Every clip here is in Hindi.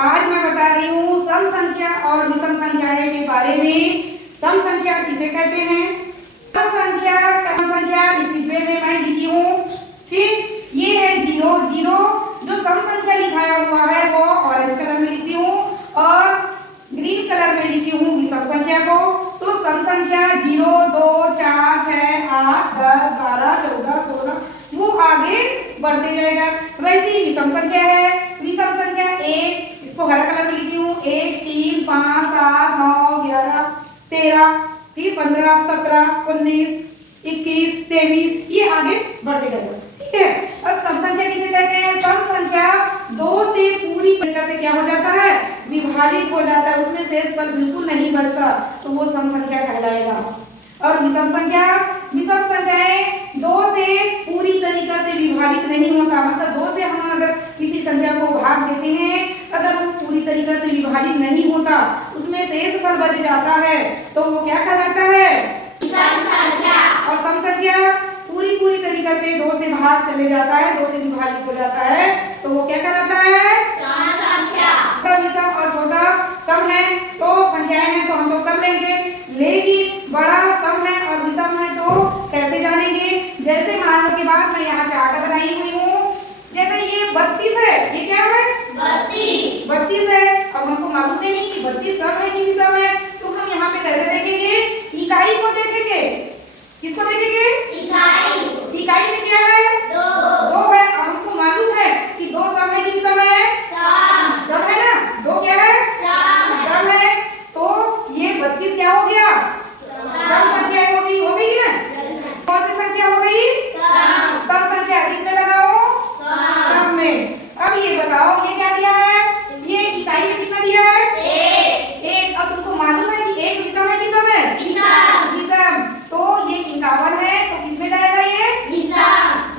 आज मैं बता रही हूँ सम संख्या और विषम संख्याएं के बारे में। सम संख्या किसे कहते हैं? सम संख्या इस डिब्बे में मैं लिखी हूँ, ठीक। ये है 0 0। जो सम संख्या लिखाया हुआ है वो ऑरेंज कलर में लिखती हूँ और ग्रीन कलर में लिखी हूँ विषम संख्या को। तो सम संख्या 0 2 4 6 8 10 12 14 16 वो आगे बढ़ते जाएगा। वैसे ही विषम संख्या है। विषम संख्या 1, इसको हरा कलर में लिखी हूँ, 1 3 5 7 9 11 13 फिर 15 17 19 21 23 ये आगे बढ़ते जाएगा, ठीक है। और सम संख्या किसे कहते हैं? सम संख्या 2 से पूरी तरीके से क्या हो जाता है? विभाजित हो जाता है, उसमें शेष पद बिल्कुल नहीं बचता, तो वो सम संख्या कहलाएगा। और विषम संख्याएं 2 से पूरी तरीके से विभाजित नहीं होता, मतलब 2 से हम अगर किसी संख्या को भाग देते हैं, अगर वो पूरी तरीके से विभाजित नहीं होता, उसमें शेष पद बच जाता है, तो वो क्या कहलाता है? विषम संख्या। और सम संख्या पूरी तरीके से 2 से भाग चले जाता है, 2 से विभाजित हो जाता है, तो वो क्या कहलाता है? सम संख्या। बड़ा विषम और छोटा सम है तो संख्याएं हैं तो हम लोग कर लेंगे, लेकिन बड़ा सम है और विषम है तो कैसे जानेंगे? जैसे मान लो कि बात मैं यहाँ चार्ट बनाई हुई हूँ, जैसे ये 32 है, ये क्या है? 32 है। अब हमको मालूम नहीं कि 32 सम है कि विषम है, तो हम यहाँ पे कैसे देखेंगे? इकाई को देखेंगे। किसको देखेंगे? इकाई में क्या है? 2 है। अब हमको मालूम है कि 2 सम है कि विषम है? सम है ना। 2 क्या है? सम है। तो ये 32 क्या हो गया? सम संख्या हो गई ना। कौन सी संख्या हो गई? सम संख्या। किसमें लगाओ? सम में। अब ये बताओ ये क्या दिया है? ये इकाई में कितना दिया है? 1। अब तुमको मालूम है कि 1 विषम है कि सम है? विषम। तो ये 51 है, तो किसमें जाएगा ये?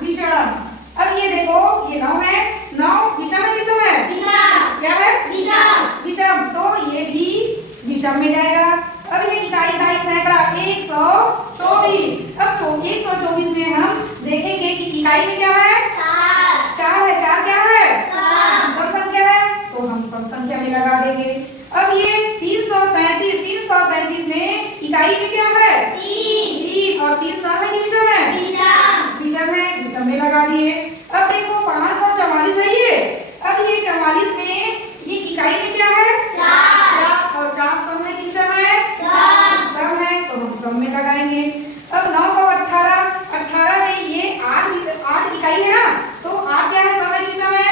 विषम। अब ये देखो ये 9 है, 9 विषम है विषम है? क्या है? विषम। तो ये भी विषम में जाएगा। अब ये इकाई सैकड़ा 124। अब 124 में हम देखेंगे कि इकाई में क्या है? 4 है। 4 क्या है? सम संख्या है, तो हम सम संख्या में लगा देंगे। अब ये 333 में इकाई में क्या है? 3 और 3 सम है कि विषम है? विषम है, विषम में लगा दिए। अब देखो 544 है ये। अब ये 44 में ये इकाई में क्या है? 4 और 4 सम है कि विषम है? सम है, तो हम सम में लगाएंगे। अब 918 में ये 8 इकाई है ना, तो 8 क्या है? सम है कि विषम है?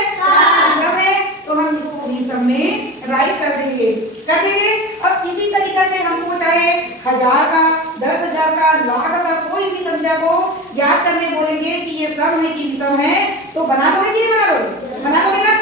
सम है, तो हम इसको भी सम में राइट कर देंगे। अब इसी तरीके से हमको चाहे 1000 का, 10,000 का, लाख का कोई भी संख्या को याद करने बोलेंगे कि ये सम है कि विषम है, तो बना लोगे कि नहीं बना लोगे? बना लोगे ना।